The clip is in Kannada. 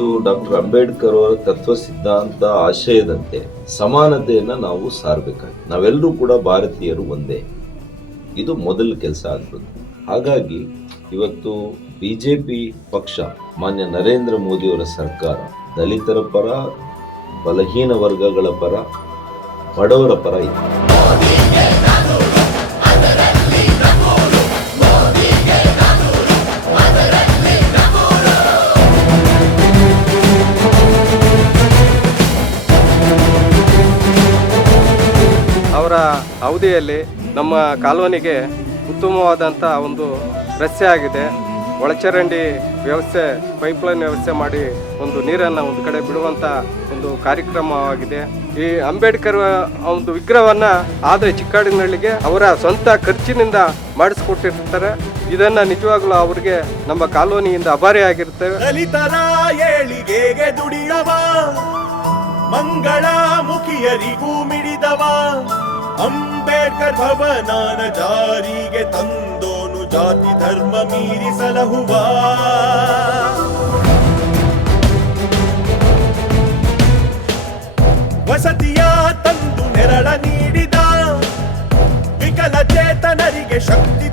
ಇವತ್ತು ಡಾಕ್ಟರ್ ಅಂಬೇಡ್ಕರ್ ಅವರ ತತ್ವ ಸಿದ್ಧಾಂತ ಆಶಯದಂತೆ ಸಮಾನತೆಯನ್ನ ನಾವು ಸಾರಬೇಕಾಗಿದೆ. ನಾವೆಲ್ಲರೂ ಕೂಡ ಭಾರತೀಯರು ಒಂದೇ, ಇದು ಮೊದಲ ಕೆಲಸ ಆಗ್ತದೆ. ಹಾಗಾಗಿ ಇವತ್ತು ಬಿಜೆಪಿ ಪಕ್ಷ, ಮಾನ್ಯ ನರೇಂದ್ರ ಮೋದಿಯವರ ಸರ್ಕಾರ ದಲಿತರ ಪರ, ಬಲಹೀನ ವರ್ಗಗಳ ಪರ, ಬಡವರ ಪರ ಇದೆ. ಅವರ ಅವಧಿಯಲ್ಲಿ ನಮ್ಮ ಕಾಲೋನಿಗೆ ಉತ್ತಮವಾದಂಥ ಒಂದು ರಸ್ತೆ ಆಗಿದೆ. ಒಳಚರಂಡಿ ವ್ಯವಸ್ಥೆ, ಪೈಪ್ಲೈನ್ ವ್ಯವಸ್ಥೆ ಮಾಡಿ ಒಂದು ನೀರನ್ನು ಒಂದು ಕಡೆ ಬಿಡುವಂಥ ಒಂದು ಕಾರ್ಯಕ್ರಮವಾಗಿದೆ. ಈ ಅಂಬೇಡ್ಕರ್ ಒಂದು ವಿಗ್ರಹವನ್ನು ಆದರೆ ಚಿಕ್ಕಾಡಿನಹಳ್ಳಿಗೆ ಅವರ ಸ್ವಂತ ಖರ್ಚಿನಿಂದ ಮಾಡಿಸ್ಕೊಟ್ಟಿರ್ತಾರೆ. ಇದನ್ನು ನಿಜವಾಗ್ಲೂ ಅವರಿಗೆ ನಮ್ಮ ಕಾಲೋನಿಯಿಂದ ಅಭಾರಿಯಾಗಿರ್ತೇವೆ. ದಲಿತರ ಏಳಿಗೆಗೆ ದುಡಿಯವ, ಮಂಗಳ ಮುಖಿಯರಿಗೂ ಮಿಡಿದವ, ಅಂಬೇಡ್ಕರ್ ಭವನಾನ ಜಾರಿಗೆ ತಂದೋನು, ಜಾತಿ ಧರ್ಮ ಮೀರಿ ಸಲಹುವ. ವಸತಿಯ ತಂದು ನೆರಳ ನೀಡಿದ, ವಿಕಲಚೇತನರಿಗೆ ಶಕ್ತಿ